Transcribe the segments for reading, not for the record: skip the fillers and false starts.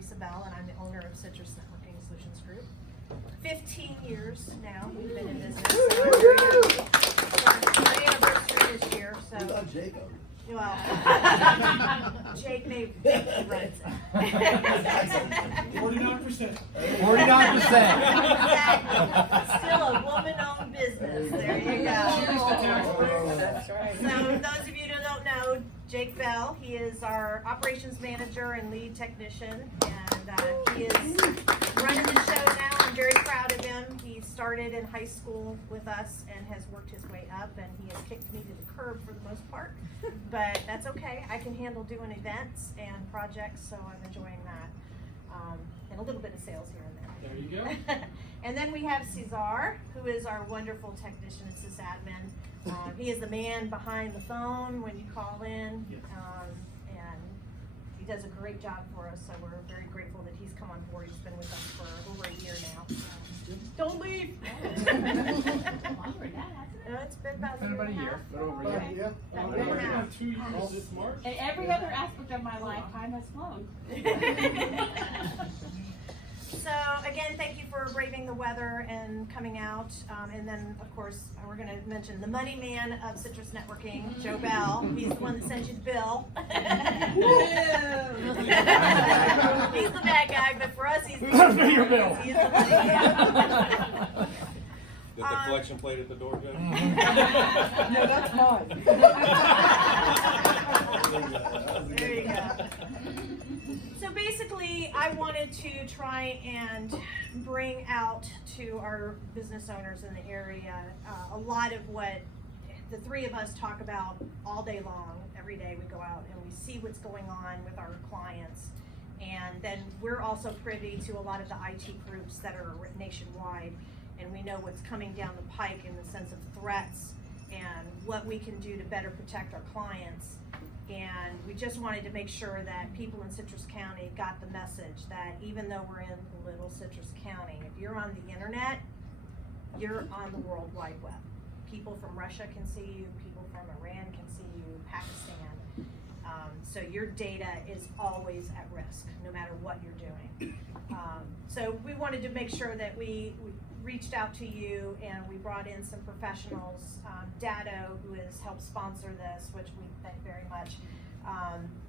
Teresa Bell, and I'm the owner of Citrus Networking Solutions Group. 15 years now we've been in business. So our anniversary this year. So. We got Jacob. Well, Jake may runs it. 49%. 49%. Still a woman-owned business. There you go. That's right. So those of you who don't know, Jake Bell, he is our operations manager and lead technician, and he is running the show now. I'm very proud of him. He started in high school with us and has worked his way up, and he has kicked me to the curb for the most part, but that's okay. I can handle doing events and projects, so I'm enjoying that, and a little bit of sales here and there. There you go. And then we have Cesar, who is our wonderful technician and sysadmin. He is the man behind the phone when you call in, and he does a great job for us, so we're very grateful that he's come on board. He's been with us for over a year now. Don't leave! It's been about a year. Over Yeah. here. About a year and a half. 2 years this March. And every other aspect of my lifetime has flown. So again, thank you for braving the weather and coming out. And then, of course, we're going to mention the money man of Citrus Networking, Joe Bell. He's the one that sends you the bill. He's the bad guy, but for us, he's the Let's pay your bill. He's the money man. Got the collection plate at the door, Joe? No, that's mine. There you go. So basically, I wanted to try and bring out to our business owners in the area a lot of what the three of us talk about all day long. Every day we go out and we see what's going on with our clients. And then we're also privy to a lot of the IT groups that are nationwide. And we know what's coming down the pike in the sense of threats and what we can do to better protect our clients. And we just wanted to make sure that people in Citrus County got the message that even though we're in little Citrus County, if you're on the internet, you're on the World Wide Web. People from Russia can see you, people from Iran can see you, Pakistan. So your data is always at risk, no matter what you're doing. So we wanted to make sure that we reached out to you and we brought in some professionals. Datto, who has helped sponsor this, which we thank very much.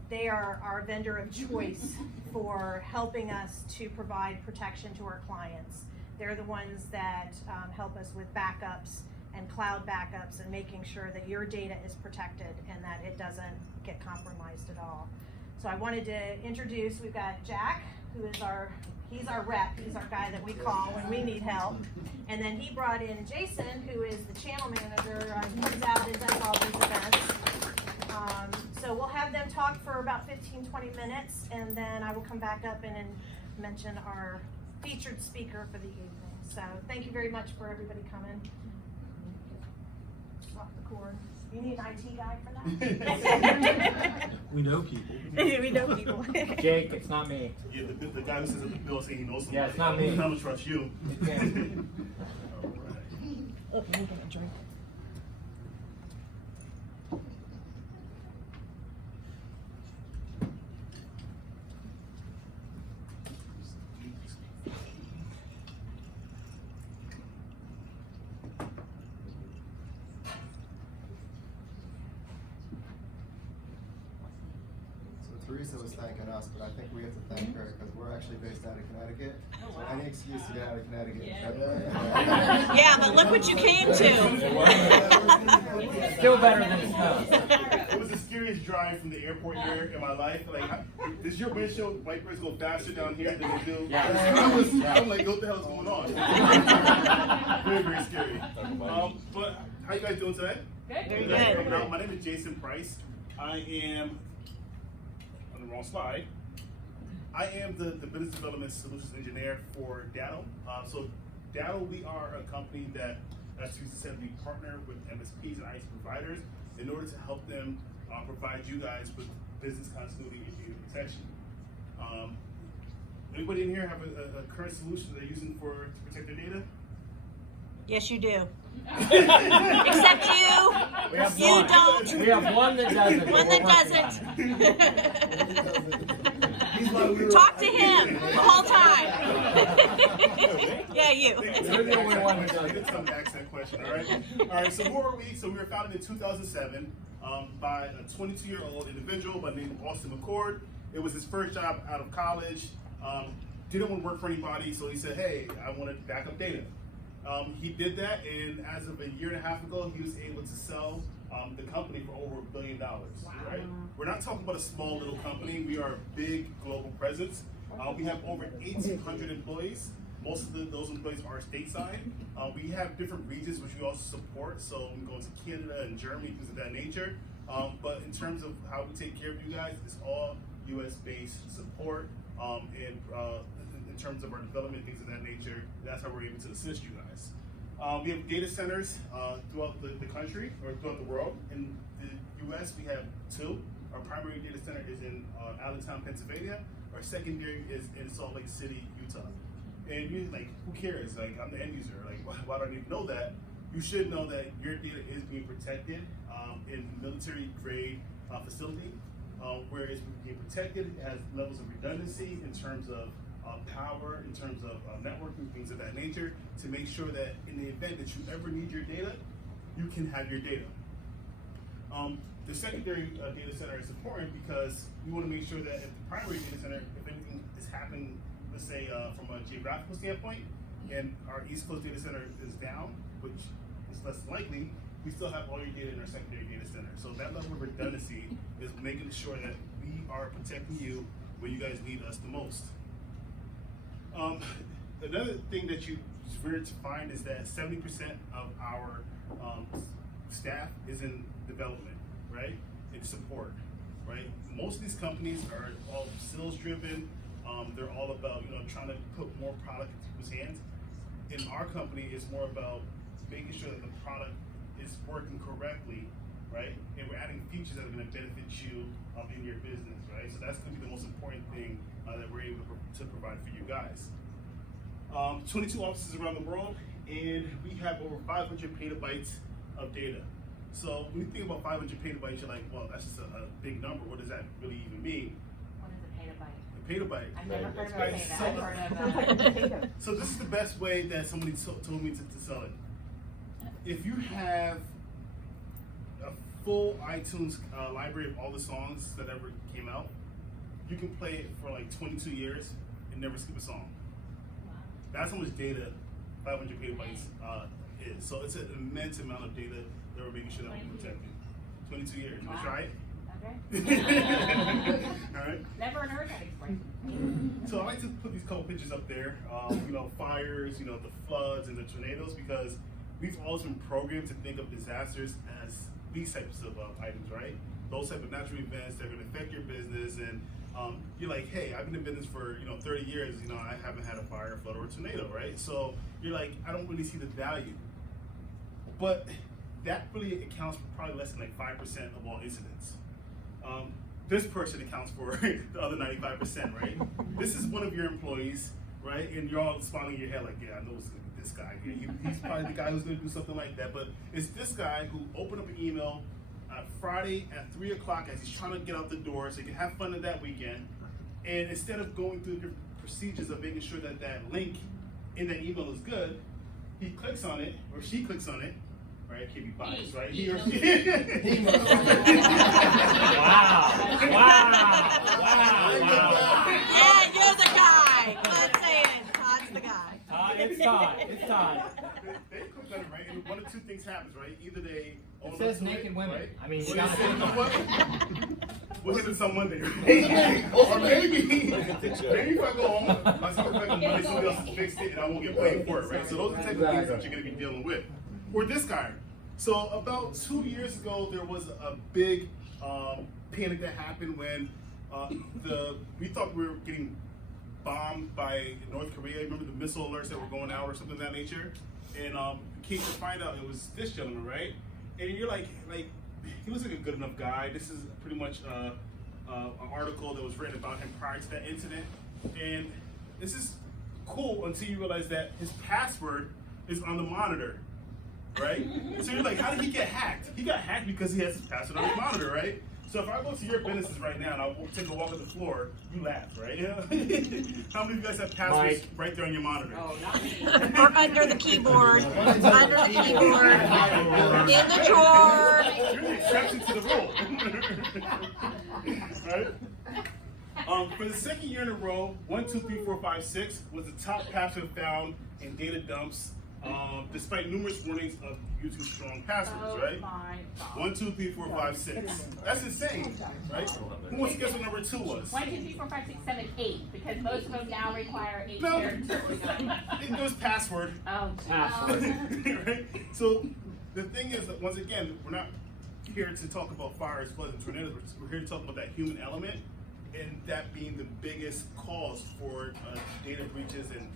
They are our vendor of choice for helping us to provide protection to our clients. They're the ones that help us with backups and cloud backups and making sure that your data is protected and that it doesn't get compromised at all. So I wanted to introduce, we've got Jack, who is he's our rep, he's our guy that we call when we need help. And then he brought in Jason, who is the channel manager. He comes out and does all these events. So we'll have them talk for about 15-20 minutes, and then I will come back up and mention our featured speaker for the evening. So thank you very much for everybody coming. Off the cord. You need an IT guy for that? We know people. We know people. Jake, it's not me. Yeah, the guy who says at the bill saying he knows somebody. Yeah, it's not me. I'm gonna trust you. It's him. All right. Okay, I'm gonna drink. Teresa was thanking us, but I think we have to thank her because we're actually based out of Connecticut. So any excuse to get out of Connecticut in February. Yeah, but look what you came to. Still better than snow. It was the scariest drive from the airport here in my life. Like, does your windshield wipers go faster down here than they do? Yeah. I'm like, what the hell is going on? Very, very scary. But how you guys doing today? Good. Very Thanks for good. coming out. My name is Jason Price. I am on the wrong slide. I am the business development solutions engineer for Datto. So Datto, we are a company that, as Teresa said, we partner with MSPs and IT providers in order to help them provide you guys with business continuity and data protection. Anybody in here have a current solution they're using to protect their data? Yes, you do. Except you. We have You one. don't. We have one that doesn't. One but that we're working on doesn't. it. Talk to him. you. You're the only one who does It's an accent question, all right? All right, so who are we? So we were founded in 2007 by a 22-year-old individual by the name of Austin McCord. It was his first job out of college. Didn't want to work for anybody, so he said, hey, I want to back up data. He did that, and as of a year and a half ago, he was able to sell the company for over $1 billion, right? We're not talking about a small little company. We are a big global presence. We have over 1,800 employees. Most of those employees are stateside. We have different regions which we also support. So we go into Canada and Germany, things of that nature. But in terms of how we take care of you guys, it's all US-based support. And in terms of our development, things of that nature, that's how we're able to assist you guys. We have data centers throughout the country or throughout the world. In the US, we have 2. Our primary data center is in Allentown, Pennsylvania. Our secondary is in Salt Lake City, Utah. And you're like, who cares? Like, I'm the end user. Like, why do I need to know that? You should know that your data is being protected in military-grade facility, where it's being protected. It has levels of redundancy in terms of power, in terms of networking, things of that nature, to make sure that in the event that you ever need your data, you can have your data. The secondary data center is important because we want to make sure that if the primary data center, if anything is happening, let's say from a geographical standpoint, and our East Coast data center is down, which is less likely, we still have all your data in our secondary data center. So that level of redundancy is making sure that we are protecting you when you guys need us the most. Another thing that you rare to find is that 70% of our staff is in development, right? In support, right? Most of these companies are all sales driven. They're all about, trying to put more product in people's hands. In our company, it's more about making sure that the product is working correctly, right? And we're adding features that are going to benefit you in your business, right? So that's going to be the most important thing that we're able to provide for you guys. 22 offices around the world, and we have over 500 petabytes of data. So when you think about 500 petabytes, you're like, well, that's just a big number. What does that really even mean? What is a petabyte? A petabyte. I've never heard of a Right. petabyte. I've heard of So this is the best way that somebody told me to sell it. If you have a full iTunes library of all the songs that ever came out, you can play it for like 22 years and never skip a song. That's how much data 500 petabytes is. So it's an immense amount of data that we're making sure that we're protecting. 22 years. You want to try it? Okay. All right. Never heard that explained. So I like to put these couple pictures up there. Fires, the floods and the tornadoes, because we've always been programmed to think of disasters as these types of items, right? Those type of natural events that are going to affect your business, and you're like, hey, I've been in business for 30 years. I haven't had a fire, flood, or a tornado, right? So you're like, I don't really see the value, but that really accounts for probably less than like 5% of all incidents. This person accounts for the other 95%, right? This is one of your employees, right? And you're all smiling in your head like, yeah, I know it's gonna be this guy. He's probably the guy who's gonna do something like that. But it's this guy who opened up an email Friday at 3 o'clock as he's trying to get out the door so he can have fun of that weekend. And instead of going through the procedures of making sure that that link in that email is good, he clicks on it, or she clicks on it, right? Can't be biased, right? He or she. Wow. Yeah, you're the guy. Todd's saying, Todd's the guy. It's Todd. It's Todd. They click on it, right? And one of two things happens, right? Either they own It up says to naked it, women. right? I mean, you Or gotta they say, say you know that. what? We'll hit this on Monday. Or maybe if I go home, my stuff back on Monday, somebody else has fixed it, and I won't get paid for it, right? So those are the type of things that you're going to be dealing with. Or this guy. So about 2 years ago, there was a big panic that happened when we thought we were getting bombed by North Korea. Remember the missile alerts that were going out or something of that nature? And came to find out it was this gentleman, right? And you're like he looks like a good enough guy. This is pretty much an article that was written about him prior to that incident. And this is cool until you realize that his password is on the monitor, right? So you're like, how did he get hacked? He got hacked because he has his password on his monitor, right? So if I go to your businesses right now and I take a walk on the floor, you laugh, right? How many of you guys have passwords right there on your monitor? Oh, not me. Or under the keyboard, under the keyboard, in the drawer. You're the exception to the rule. Right? For the second year in a row, 1, 2, 3, 4, 5, 6 was the top password found in data dumps, despite numerous warnings of YouTube strong passwords, right? Oh my God. 1, 2, 3, 4, 5, 6. That's insane, right? Who wants to guess what number 2 was? 1, 2, 3, 4, 5, 6, 7, 8. Because most of them now require 8 No. characters. It goes password. Oh, Right? So the thing is that once again, we're not here to talk about fires, floods, and tornadoes. We're here to talk about that human element, and that being the biggest cause for data breaches and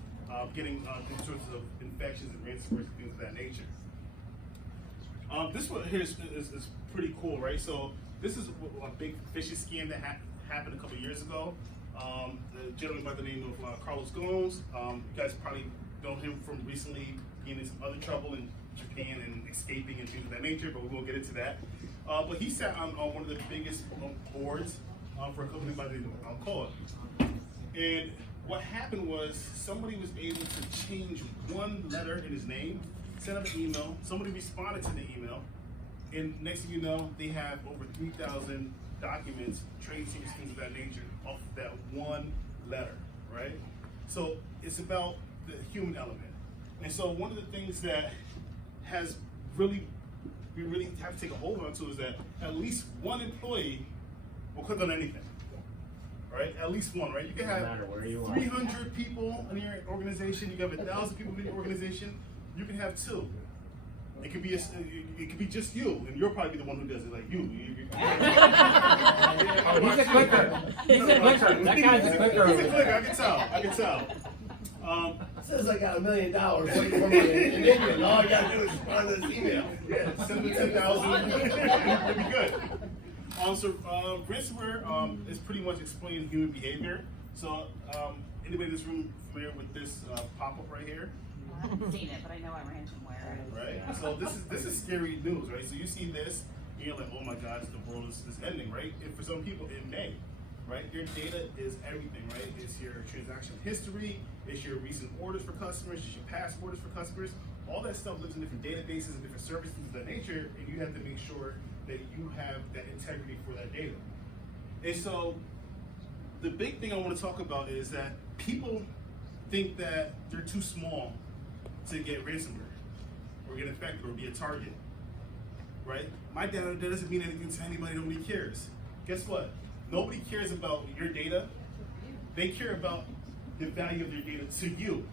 getting all sorts of infections and ransomware and things of that nature. This one here is pretty cool, right? So this is a big phishing scam that happened a couple years ago. The gentleman by the name of Carlos Gomes. You guys probably know him from recently being in some other trouble in Japan and escaping and things of that nature, but we won't get into that. But he sat on one of the biggest boards for a company by the name of Alcoa. And what happened was somebody was able to change one letter in his name, send out an email, somebody responded to the email, and next thing you know, they have over 3,000 documents, trade secrets, things of that nature, off that one letter, right? So it's about the human element. And so one of the things that has we really have to take a hold on to is that at least one employee will click on anything. Right? At least one, right? You can have 300 people in your organization. You can have 1,000 people in your organization. You can have 2. It could be just you, and you'll probably be the one who does it, like you. Oh, he's a clicker. He's a clicker. That guy's a clicker. He's a clicker. I can tell. Says I got $1 million waiting for me in England. All I gotta do is respond to this email. Yeah, send me 10,000. It'll be good. So ransomware is pretty much explaining human behavior. So anybody in this room familiar with this pop-up right here? I haven't seen it, but I know I'm ransomware. Right. So this is scary news, right? So you see this, and you're like, oh my gosh, the world is ending, right? And for some people, it may, right? Your data is everything, right? It's your transaction history, it's your recent orders for customers, it's your past orders for customers. All that stuff lives in different databases and different services of that nature, and you have to make sure that you have that integrity for that data. And so the big thing I want to talk about is that people think that they're too small to get ransomware or get infected or be a target, right? My data, that doesn't mean anything to anybody, nobody cares. Guess what? Nobody cares about your data. They care about the value of their data to you.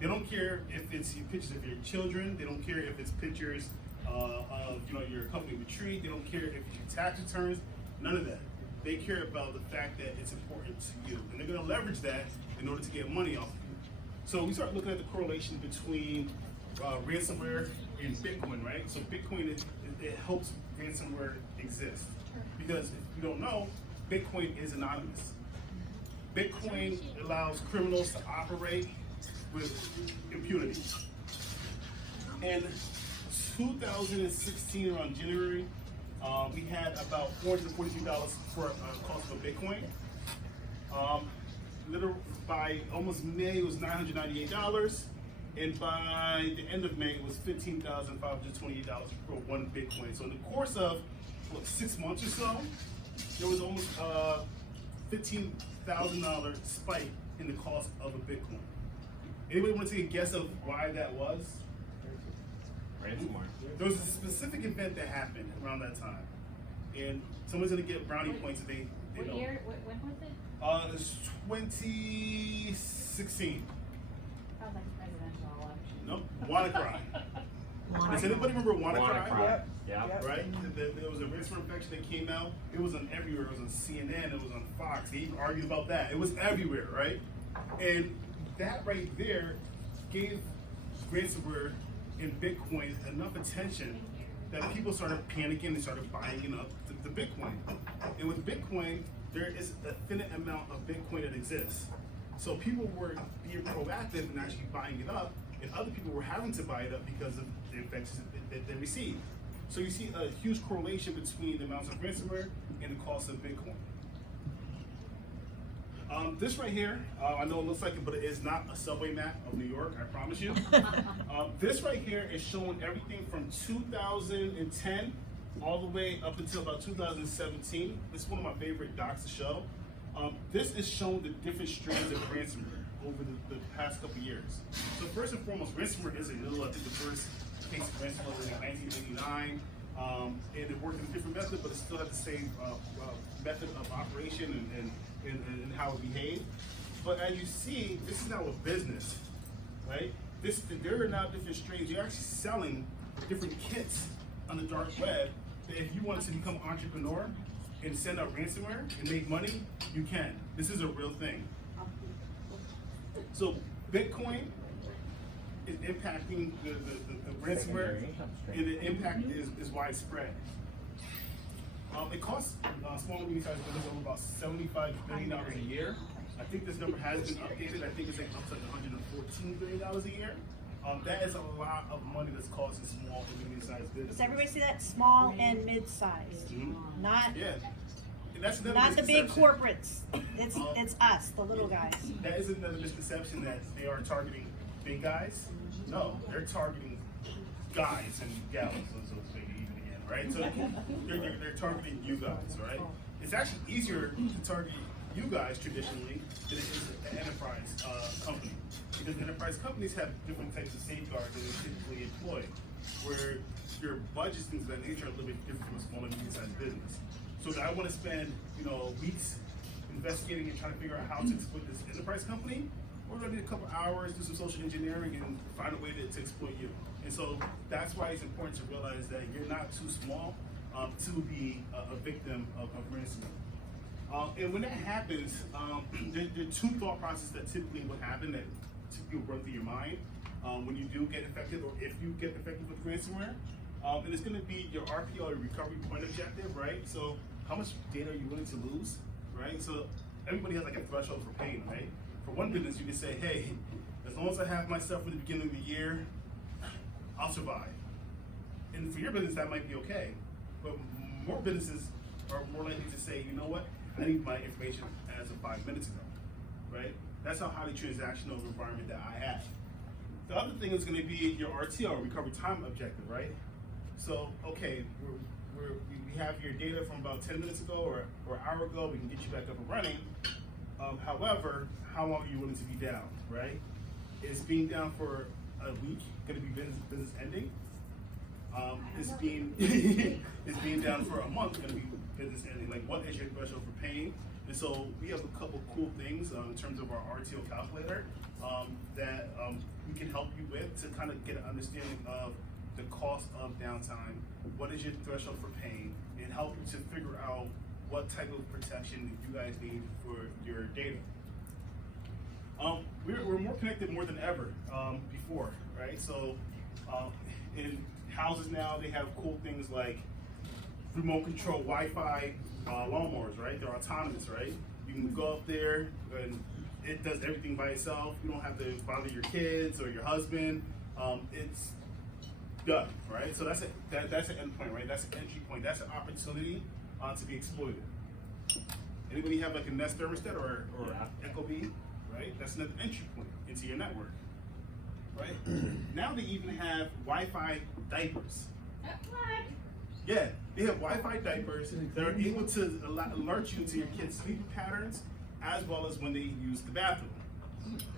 They don't care if it's pictures of your children. They don't care if it's pictures of your company retreat. They don't care if it's your tax returns. None of that. They care about the fact that it's important to you, and they're going to leverage that in order to get money off of you. So we start looking at the correlation between ransomware and Bitcoin, right? So Bitcoin it helps ransomware exist because if you don't know, Bitcoin is anonymous. Bitcoin allows criminals to operate with impunity. In 2016, around January, we had about $443 for cost of a Bitcoin. By almost May, it was $998, and by the end of May, it was $15,528 for one Bitcoin. So in the course of 6 months or so, there was almost $15,000 spike in the cost of a Bitcoin. Anybody want to take a guess of why that was? Ransomware. There was a specific event that happened around that time, and someone's gonna get brownie points if they What know. year? When was it? It's 2016. Sounds like a presidential election. Nope, WannaCry. Does anybody remember WannaCry? WannaCry. Yeah. Right? There was a ransomware infection that came out. It was on everywhere. It was on CNN. It was on Fox. They even argued about that. It was everywhere, right? And that right there gave ransomware and Bitcoin enough attention that people started panicking and started buying up the Bitcoin. And with Bitcoin, there is a finite amount of Bitcoin that exists. So people were being proactive and actually buying it up, and other people were having to buy it up because of the infections that they received. So you see a huge correlation between the amounts of ransomware and the cost of Bitcoin. This right here, I know it looks like it, but it is not a subway map of New York, I promise you. This right here is showing everything from 2010 all the way up until about 2017. This is one of my favorite docs to show. This is showing the different strains of ransomware over the past couple years. So first and foremost, ransomware isn't new. I think the first case of ransomware was in 1989. And it worked in a different method, but it still had the same method of operation and how it behaved. But as you see, this is now a business, right? There are now different strains. You're actually selling different kits on the dark web that if you wanted to become an entrepreneur and send out ransomware and make money, you can. This is a real thing. So Bitcoin is impacting the ransomware, and the impact is widespread. It costs small and medium-sized businesses over about $75 billion a year. I think this number has been updated. I think it's like up to $114 billion a year. That is a lot of money that's costing small and medium-sized businesses. Does everybody see that? Small and mid-sized, not Yeah. And that's another not the big misconception. corporates. It's us, the little guys. That is another misconception that they are targeting big guys. No, they're targeting guys and gals, so to speak, even again, right? So they're targeting you guys, right? It's actually easier to target you guys traditionally than it is an enterprise company, because enterprise companies have different types of safeguards that they typically employ, where your budgets and things of that nature are a little bit different from a small and medium-sized business. So I want to spend, weeks investigating and trying to figure out how to exploit this enterprise company, or do I need a couple hours, do some social engineering, and find a way to exploit you? And so that's why it's important to realize that you're not too small to be a victim of ransomware. And when that happens, there are two thought processes that typically would happen that typically will run through your mind when you do get affected, or if you get affected with ransomware. And it's going to be your RPO, your recovery point objective, right? So how much data are you willing to lose, right? So everybody has like a threshold for pain, right? For one business, you can say, hey, as long as I have my stuff in the beginning of the year, I'll survive. And for your business, that might be okay. But more businesses are more likely to say, you know what, I need my information as of 5 minutes ago, right? That's how highly transactional environment that I have. The other thing is going to be your RTO, recovery time objective, right? So, okay, we have your data from about 10 minutes ago or an hour ago, we can get you back up and running. However, how long are you willing to be down, right? Is being down for a week going to be business ending? Is being down for a month going to be business ending? Like, what is your threshold for pain? And so we have a couple cool things in terms of our RTO calculator that we can help you with to kind of get an understanding of the cost of downtime, what is your threshold for pain, and help you to figure out what type of protection you guys need for your data. We're more connected more than ever before, right? So in houses now, they have cool things like remote control Wi-Fi lawnmowers, right? They're autonomous, right? You can go up there and it does everything by itself. You don't have to bother your kids or your husband. It's done, right? So that's an endpoint, right? That's an entry point. That's an opportunity to be exploited. Anybody have like a Nest thermostat or Ecobee, right? That's another entry point into your network, right? Now they even have Wi-Fi diapers. What? Yeah, they have Wi-Fi diapers that are able to alert you to your kids' sleeping patterns as well as when they use the bathroom,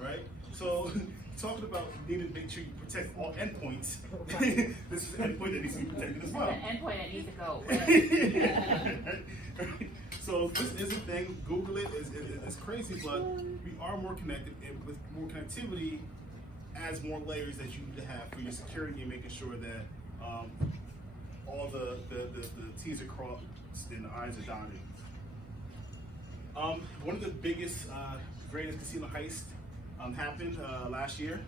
right? So talking about needing to make sure you protect all endpoints, this is an endpoint that needs to be protected as well. An endpoint that needs to go. So this is a thing, Google it, it's crazy, but we are more connected, and with more connectivity adds more layers that you need to have for your security and making sure that all the T's are crossed and the I's are dotted. One of the biggest, greatest casino heists happened last year.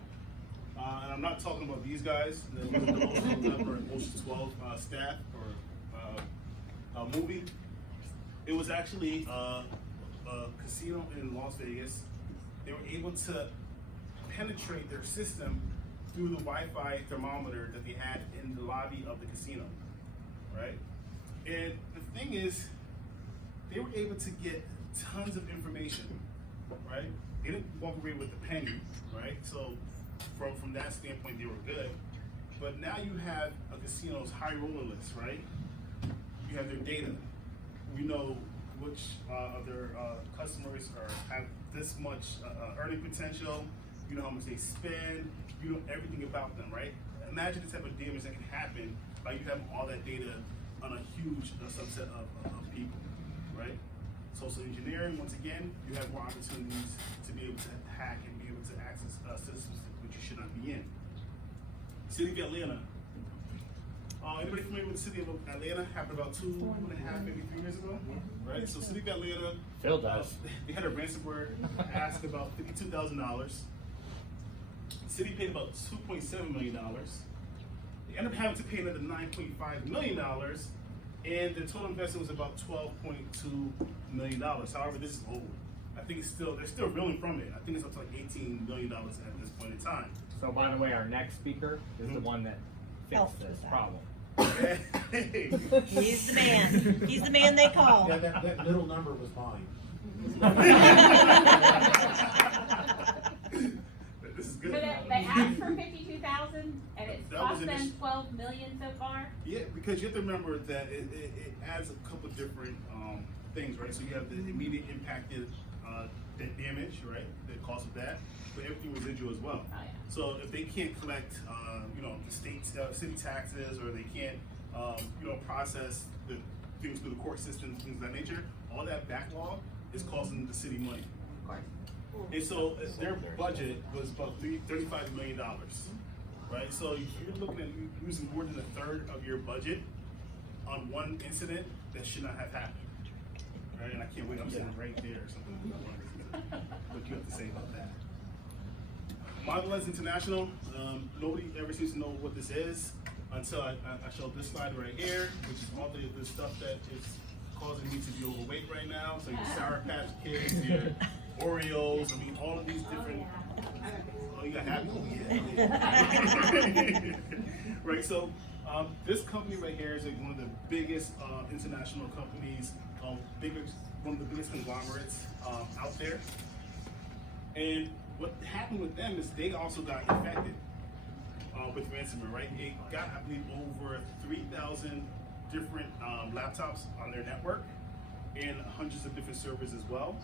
And I'm not talking about these guys, the Ocean 11 or Ocean 12 staff or movie. It was actually a casino in Las Vegas. They were able to penetrate their system through the Wi-Fi thermometer that they had in the lobby of the casino. right? And the thing is, they were able to get tons of information, right? They didn't walk away with a penny, right? So from that standpoint, they were good. But now you have a casino's high roller list, right? You have their data. We know which of their customers have this much earning potential. You know how much they spend. You know everything about them, right? Imagine the type of damage that can happen by you having all that data on a huge subset of people, right? Social engineering, once again, you have more opportunities to be able to hack and be able to access systems which you should not be in. City of Atlanta. Anybody familiar with the city of Atlanta? Happened about 2.5, maybe 3 years ago, right? So City of Atlanta, Phil does. they had a ransomware ask about $52,000. The city paid about $2.7 million. They ended up having to pay another $9.5 million, and the total investment was about $12.2 million. However, this is old. I think they're still reeling from it. I think it's up to like $18 million at this point in time. So by the way, our next speaker is the one that fixed this problem. He's the man. He's the man they call. Yeah, that middle number was mine. This is So good. they asked for 52,000 and it's That was cost them initial. 12 million so far? Yeah, because you have to remember that it adds a couple different things, right? So you have the immediate impacted damage, right? The cost of that, but everything residual as well. Oh, yeah. So if they can't collect, the city taxes, or they can't, process the things through the court system, things of that nature, all that backlog is costing the city money. Of course. And so their budget was about $35 million, right? So you're looking at using more than a third of your budget on one incident that should not have happened, right? And I can't wait, I'm sitting right there or something. What you have to say about that? Monolith International, nobody ever seems to know what this is until I show this slide right here, which is all the stuff that is causing me to be overweight right now. So your Sour Patch Kids, your Oreos, I mean, all of these different. Oh, you got happy? Yeah. Right. So this company right here is like one of the biggest international companies, one of the biggest conglomerates out there. And what happened with them is they also got infected with ransomware, right? It got, I believe, over 3,000 different laptops on their network and hundreds of different servers as well.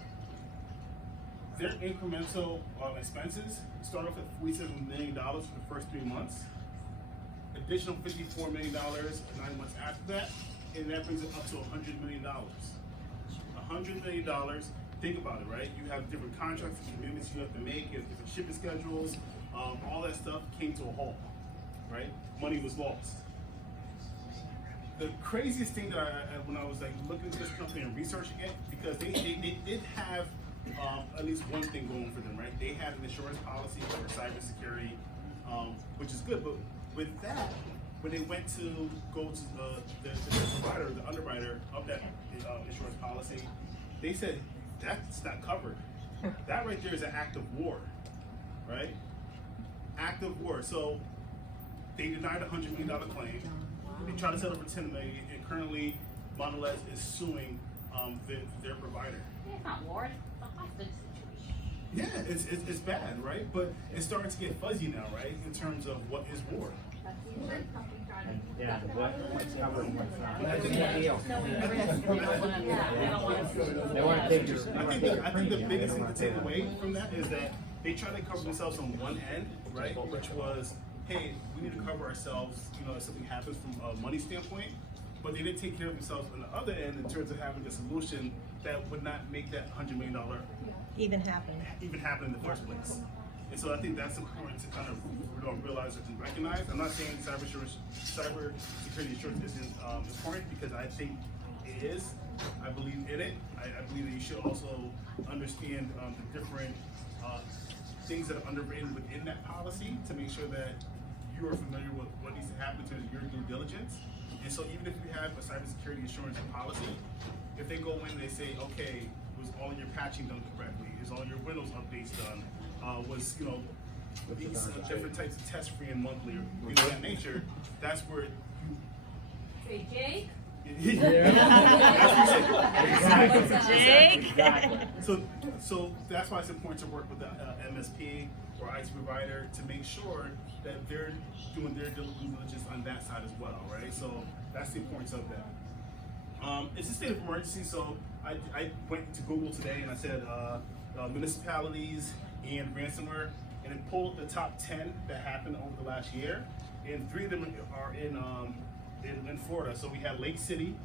Their incremental expenses start off at $47 million for the first 3 months, additional $54 million 9 months after that, and that brings it up to $100 million. $100 million. Think about it, right? You have different contracts and commitments you have to make, you have different shipping schedules, all that stuff came to a halt, right? Money was lost. The craziest thing that when I was like looking at this company and researching it, because they did have at least one thing going for them, right? They had an insurance policy for cybersecurity, which is good, but with that, when they went to go to the provider, the underwriter of that insurance policy, they said, that's not covered. That right there is an act of war, right? Act of war. So they denied a $100 million claim. They tried to settle for $10 million, and currently Monolith is suing their provider. Yeah, it's not war, it's a hostage situation. Yeah, it's bad, right? But it's starting to get fuzzy now, right? In terms of what is war. That's the insurance company trying to. Yeah, what's covered and what's not. I think That's the deal. Knowing the risk, they don't want to. They want to take your. I think the biggest thing to take away from that is that they try to cover themselves on one end, right? Which was, hey, we need to cover ourselves, if something happens from a money standpoint. But they didn't take care of themselves on the other end in terms of having a solution that would not make that $100 million Even happen. even happen in the first place. And so I think that's important to kind of realize and recognize. I'm not saying cybersecurity insurance isn't important, because I think it is. I believe in it. I believe that you should also understand the different things that are underwritten within that policy to make sure that you are familiar with what needs to happen to your due diligence. And so even if you have a cybersecurity insurance policy, if they go in and they say, okay, was all your patching done correctly? Is all your Windows updates done? Was these different types of tests free and monthly or things of that nature? That's where say Jake. Jake. Exactly. So that's why it's important to work with the MSP or IT provider to make sure that they're doing their due diligence on that side as well, right? So that's the importance of that. It's a state of emergency, so I went to Google today and I said municipalities and ransomware, and it pulled the top 10 that happened over the last year, and 3 of them are in Florida. So we had Lake City.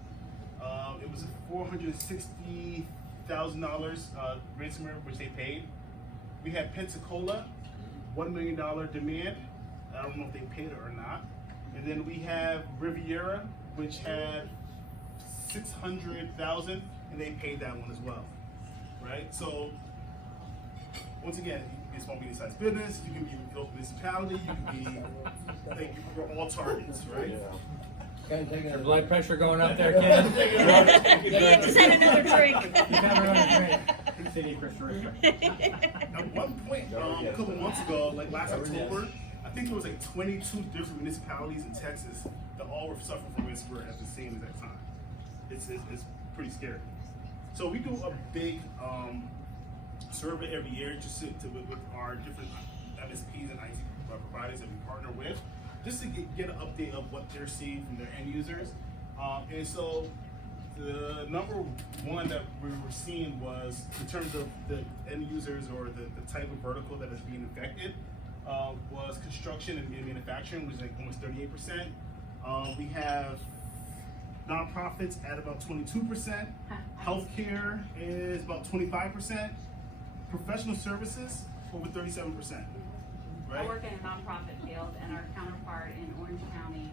It was $460,000 ransomware, which they paid. We had Pensacola, $1 million demand. I don't know if they paid it or not. And then we have Riviera, which had $600,000, and they paid that one as well, right? So once again, you can be a small, medium-sized business, you can be a local municipality, you can be, like, we're all targets, right? Your blood pressure going up there, Ken? Yeah, just had another drink. You have another drink. City Chris Richter. At one point, a couple months ago, like last October, I think there was like 22 different municipalities in Texas that all were suffering from ransomware at the same exact time. It's pretty scary. So we do a big survey every year just with our different MSPs and IT providers that we partner with, just to get an update of what they're seeing from their end users. And so the number one that we were seeing was, in terms of the end users or the type of vertical that is being affected, was construction and manufacturing, which is like almost 38%. We have nonprofits at about 22%. Healthcare is about 25%. Professional services over 37%. Right? I work in a nonprofit field, and our counterpart in Orange County,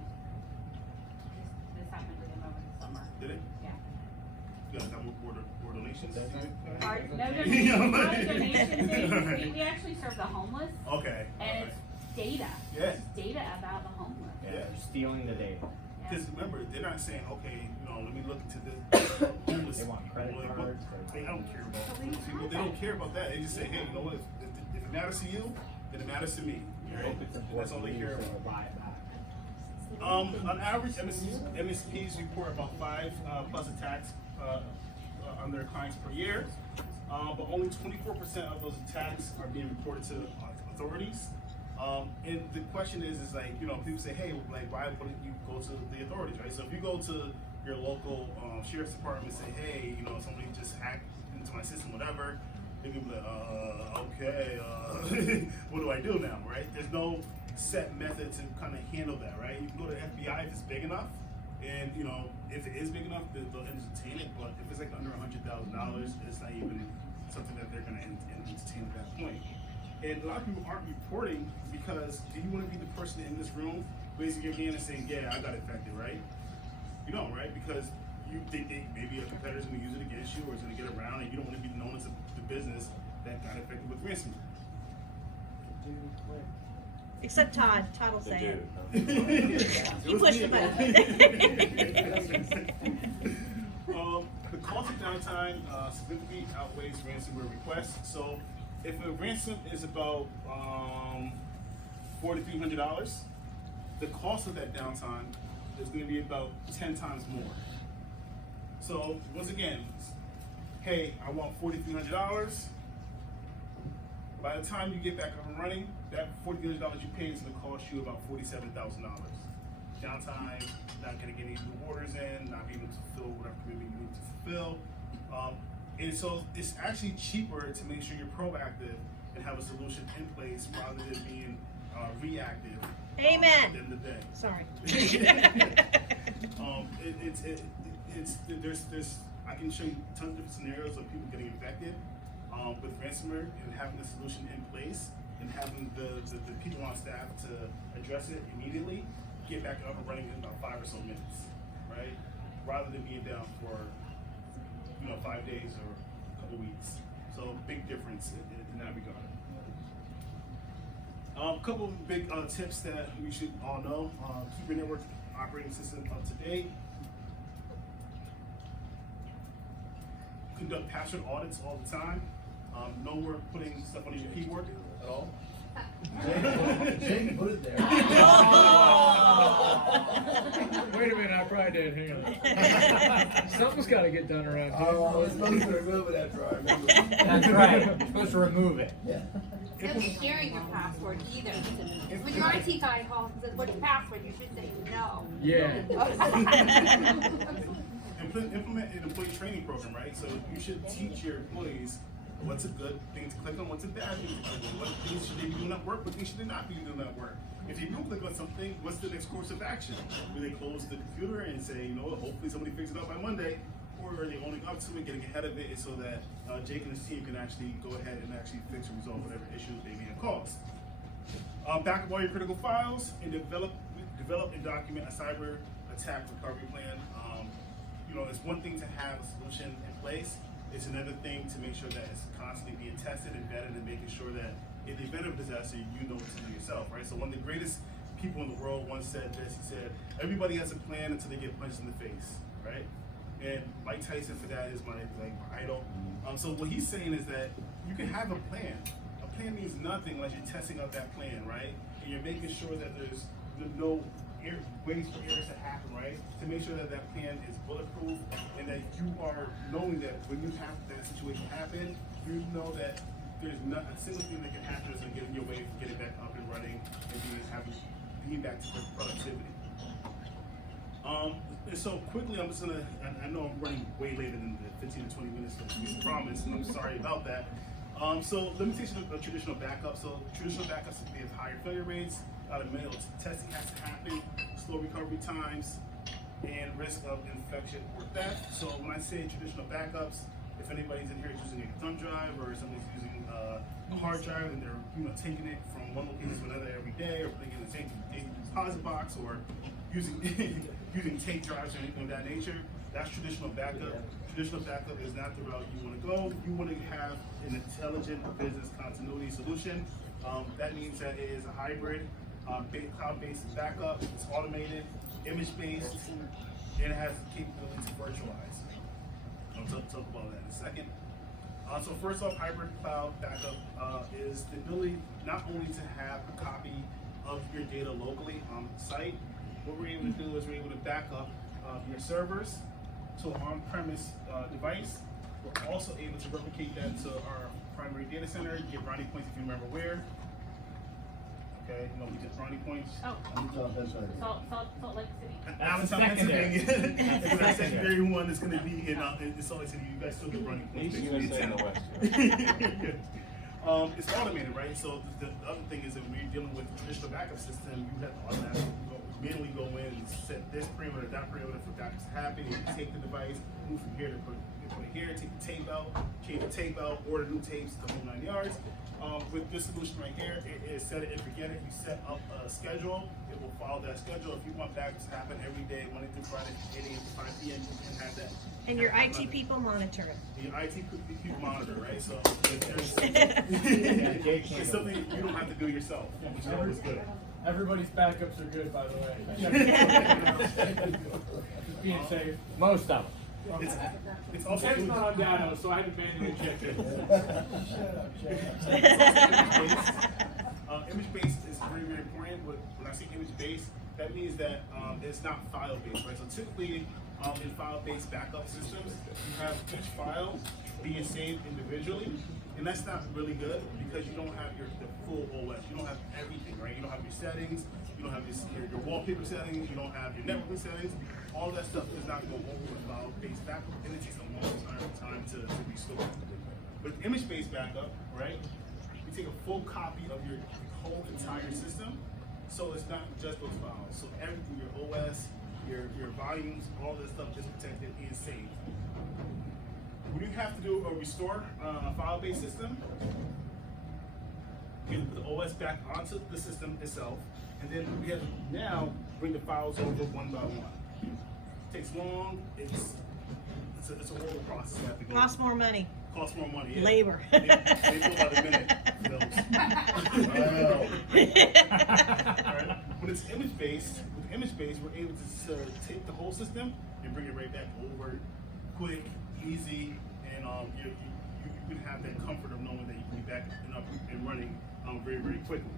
this happened to them over the summer. Did it? Yeah. You guys got more donations? No donations. We actually serve the homeless, Okay. and it's data. Yeah. It's data about the homeless. Yeah, Yeah. they're stealing the data. Yeah. Because remember, they're not saying, okay, let me look into this. Homeless. They want credit Like, cards. They don't care about people. They don't care about that. They just say, hey, you know what? If it matters to you, then it matters to me. I Right? hope it's And that's all they care important about. to buy it back. On average, MSPs report about 5 plus attacks on their clients per year, but only 24% of those attacks are being reported to authorities. And the question is like, people say, hey, like, why wouldn't you go to the authorities, right? So if you go to your local sheriff's department and say, hey, somebody just hacked into my system, whatever, they can be like, okay, what do I do now, right? There's no set method to kind of handle that, right? You can go to FBI if it's big enough, and if it is big enough, they'll entertain it. But if it's like under $100,000, it's not even something that they're going to entertain at that point. And a lot of people aren't reporting because, do you want to be the person in this room raising your hand and saying, yeah, I got affected, right? You don't, right? Because you think maybe a competitor's going to use it against you, or it's going to get around, and you don't want to be known as the business that got affected with ransomware. Except Todd. Todd will say it. It He was pushed me. the button. The cost of downtime significantly outweighs ransomware requests. So if a ransom is about $4,300, the cost of that downtime is going to be about 10 times more. So once again, hey, I want $4,300. By the time you get back up and running, that $4,300 you paid is going to cost you about $47,000. Downtime, not going to get any new orders in, not being able to fulfill whatever commitment you need to fulfill. And so it's actually cheaper to make sure you're proactive and have a solution in place rather than being reactive. Amen. At the end of the day. Sorry. There's I can show you tons of different scenarios of people getting infected with ransomware, and having the solution in place and having the people on staff to address it immediately, get back up and running in about 5 or so minutes, right? Rather than being down for 5 days or a couple weeks. So big difference in that regard. A couple of big tips that we should all know. Keep your network operating system up to date. Conduct password audits all the time. No work putting stuff on your keyboard at all. Jake put it there. Wait a minute, probably did. Hang on. Something's got to get done around here. Oh, I was supposed to remove it after I remember. That's right. You're supposed to remove it. Yeah. Don't be sharing your password either. When your IT guy calls and says, "What's your password?" you should say no. Yeah. Implement an employee training program, right? So you should teach your employees what's a good thing to click on, what's a bad thing to click on, what things should they be doing at work, what things should they not be doing at work. If you do click on something, what's the next course of action? Do they close the computer and say, you know, hopefully somebody figures it out by Monday, or are they owning up to it, getting ahead of it, so that Jake and his team can actually go ahead and actually fix and resolve whatever issues they may have caused. Back up all your critical files and develop and document a cyber attack recovery plan. You know, it's one thing to have a solution in place. It's another thing to make sure that it's constantly being tested and vetted and making sure that in the event of disaster, you know what to do yourself, right? So one of the greatest people in the world once said this. He said, everybody has a plan until they get punched in the face, right? And Mike Tyson for that is my idol. So what he's saying is that you can have a plan. A plan means nothing unless you're testing out that plan, right? And you're making sure that there's no ways for errors to happen, right? To make sure that that plan is bulletproof and that you are knowing that when you have that situation happen, you know that there's not a single thing that can happen that's going to get in your way from getting back up and running and being back to productivity. And so quickly, I'm just gonna, I know I'm running way later than the 15 to 20 minutes that we promised, and I'm sorry about that. So limitation of traditional backup. So traditional backups, they have higher failure rates, manual testing has to happen, slow recovery times, and risk of infection or theft. So when I say traditional backups, if anybody's in here using a thumb drive or somebody's using a hard drive and they're taking it from one location to another every day, or putting it in the same deposit box, or using using tape drives or anything of that nature, that's traditional backup. Traditional backup is not the route you want to go. You want to have an intelligent business continuity solution. That means that it is a hybrid, cloud-based backup. It's automated, image-based, and it has the capability to virtualize. I'll talk about that in a second. So first off, hybrid cloud backup is the ability not only to have a copy of your data locally on site. What we're able to do is we're able to back up your servers to an on-premise device. We're also able to replicate that to our primary data center, get brownie points if you remember where. Okay, no, we just brownie points. Oh, Salt Lake City. I'm secondary. And the secondary one is going to be in Salt Lake City. You guys still get brownie points. It's automated, right? So the other thing is that when you're dealing with a traditional backup system, you have to automatically manually go in and set this perimeter, that perimeter for backups to happen. You take the device, move from here to put it here, take the tape out, change the tape out, order new tapes, the whole 9 yards. With this solution right here, it is set it and forget it. You set up a schedule, it will follow that schedule. If you want backups to happen every day, Monday through Friday, 8 a.m. to 5 p.m., you can have that. And your IT people monitor it. The IT people monitor, right? So it's something you don't have to do yourself, which is always good. Everybody's backups are good, by the way. Just being safe. Most of them. It's also It's not on Datto, so I had to manually check it. Image-based is very, very important. When I say image-based, that means that it's not file-based, right? So typically, in file-based backup systems, you have each file being saved individually, and that's not really good because you don't have the full OS. You don't have everything, right? You don't have your settings, you don't have your wallpaper settings, you don't have your networking settings. All that stuff is not going over with file-based backup, and it takes a long time to restore. With image-based backup, right? You take a full copy of your whole entire system, so it's not just those files. So everything, your OS, your volumes, all this stuff is protected and saved. When you have to do a restore a file-based system, you have to put the OS back onto the system itself, and then we have to now bring the files over one by one. It takes long. It's a horrible process. You have to go Costs more money. Costs more money. Yeah. Labor. They do about a minute. For those. Right. When it's image-based, with image-based, we're able to take the whole system and bring it right back over, quick, easy, and you can have that comfort of knowing that you can be back and up and running very, very quickly.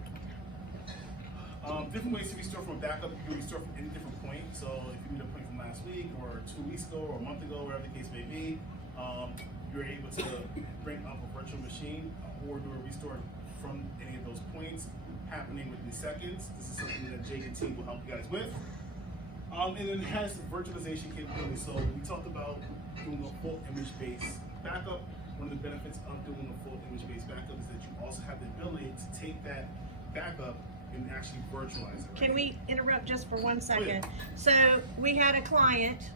Different ways to restore from a backup. You can restore from any different point. So if you need a point from last week or 2 weeks ago or a month ago, whatever the case may be, you're able to bring up a virtual machine or do a restore from any of those points, happening within seconds. This is something that Jake and team will help you guys with. And then it has virtualization capability. So we talked about doing a full image-based backup. One of the benefits of doing a full image-based backup is that you also have the ability to take that backup and actually virtualize it. Right? Can we interrupt just for 1 second? yeah. So we had a client,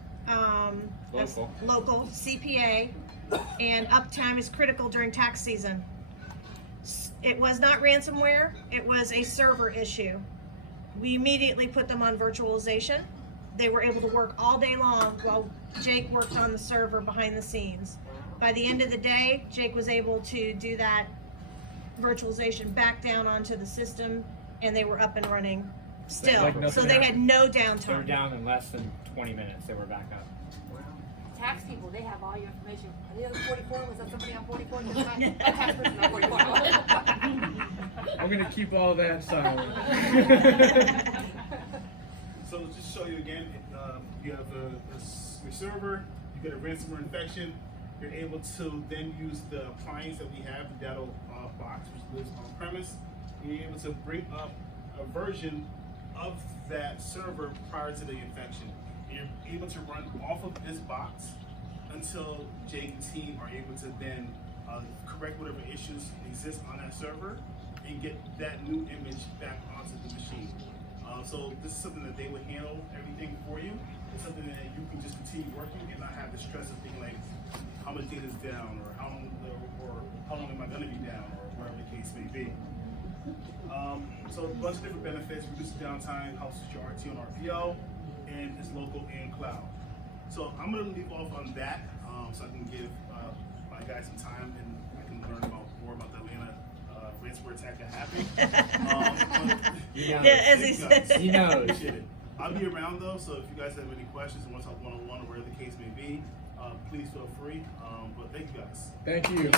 local CPA, and uptime is critical during tax season. It was not ransomware, it was a server issue. We immediately put them on virtualization. They were able to work all day long while Jake worked on the server behind the scenes. By the end of the day, Jake was able to do that virtualization back down onto the system, and they were up and running still. Like nothing So they had happened. no They were downtime. down in less than 20 minutes. They were back up. Tax people, they have all your information. Are they on 44? Was that somebody on 44? That's not a tax person on 44. I'm gonna keep all that silent. So just to show you again, you have your server, you get a ransomware infection, you're able to then use the appliance that we have, the Datto box, which lives on premise, and you're able to bring up a version of that server prior to the infection. And you're able to run off of this box until Jake and team are able to then correct whatever issues exist on that server and get that new image back onto the machine. So this is something that they would handle everything for you. It's something that you can just continue working and not have the stress of being like, how much data is down, or how long am I going to be down, or whatever the case may be. So a bunch of different benefits: reduces downtime, helps with your RT and RPO, and it's local and cloud. So I'm going to leave off on that, so I can give my guys some time and I can learn more about the Atlanta ransomware attack that happened. Yeah, as he said. He knows. Appreciate it. I'll be around though, so if you guys have any questions and want to talk one-on-one or whatever the case may be, please feel free. But thank you guys. Thank you.